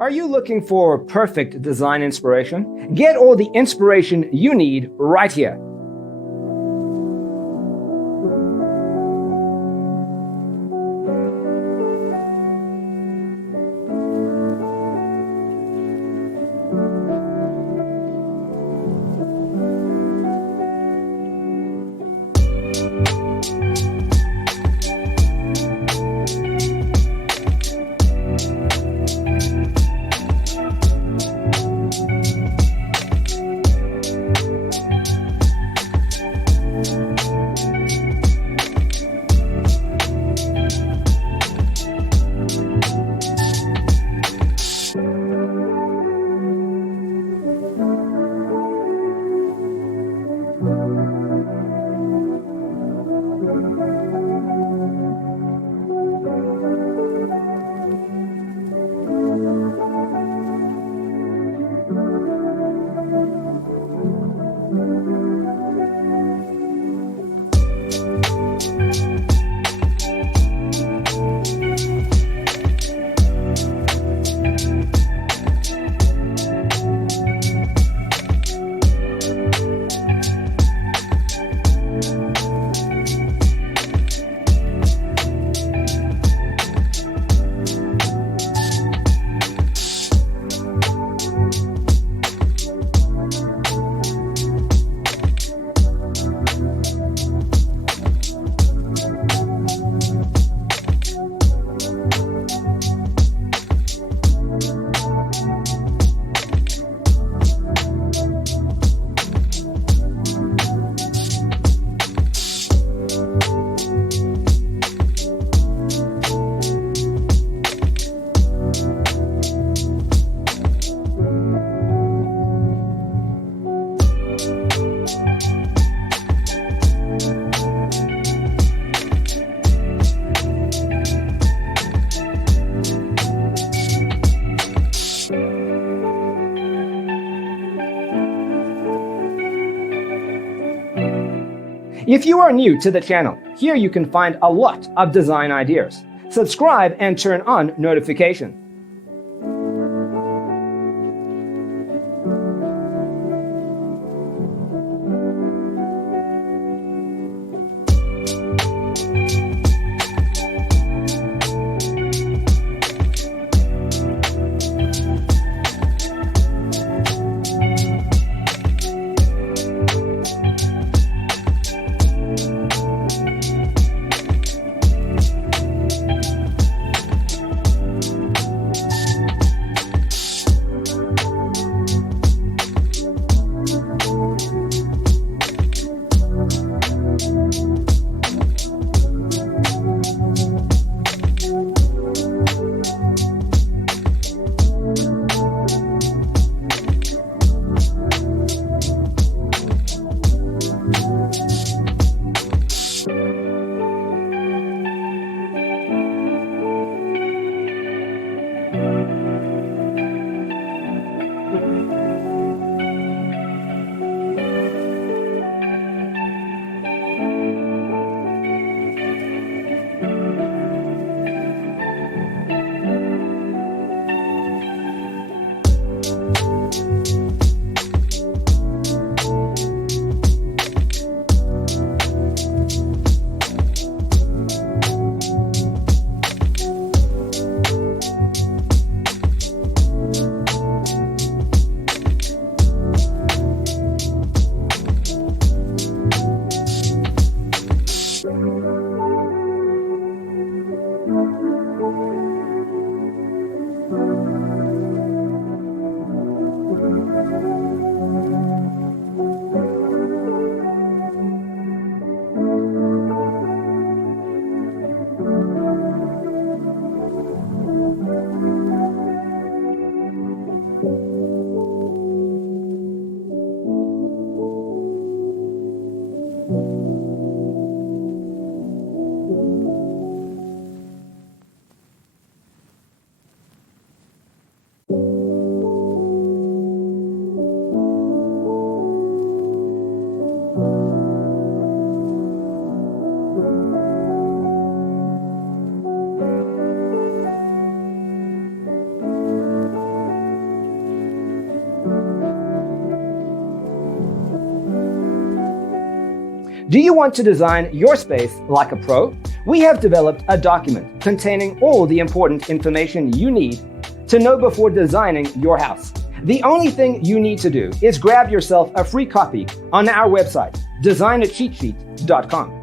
Are you looking for perfect design inspiration? Get all the inspiration you need right here. If you are new to the channel, here you can find a lot of design ideas. Subscribe and turn on notifications. Do you want to design your space like a pro? We have developed a document containing all the important information you need to know before designing your house. The only thing you need to do is grab yourself a free copy on our website, designercheatsheet.com.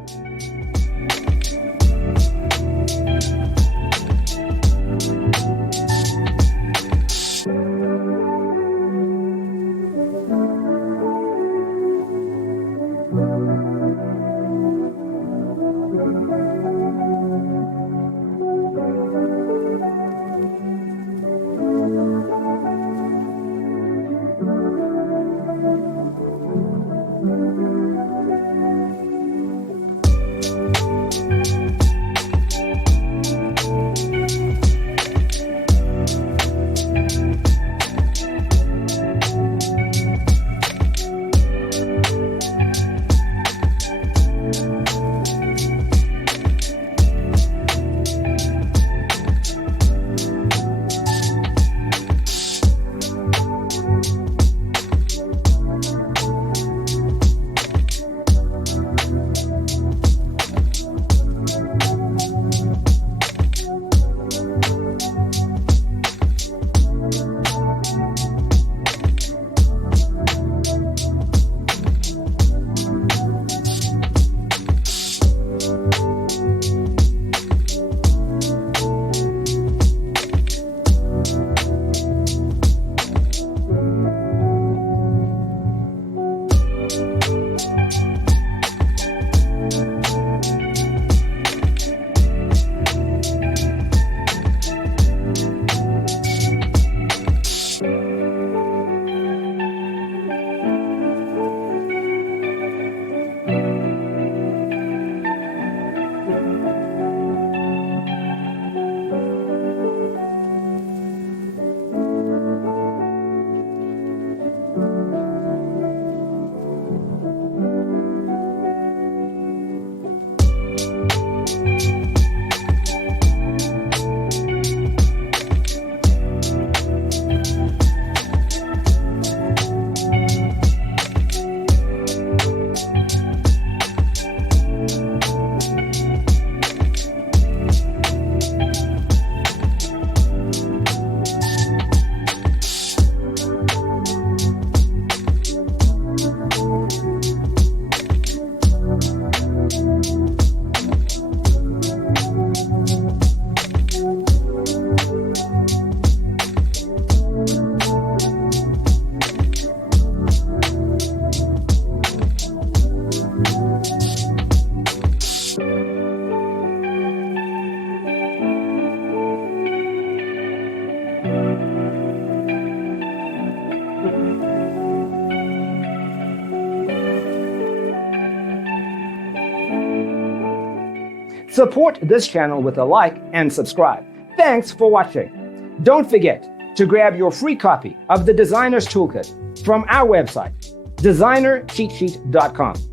Support this channel with a like and subscribe. Thanks for watching. Don't forget to grab your free copy of the Designer's Toolkit from our website, designercheatsheet.com.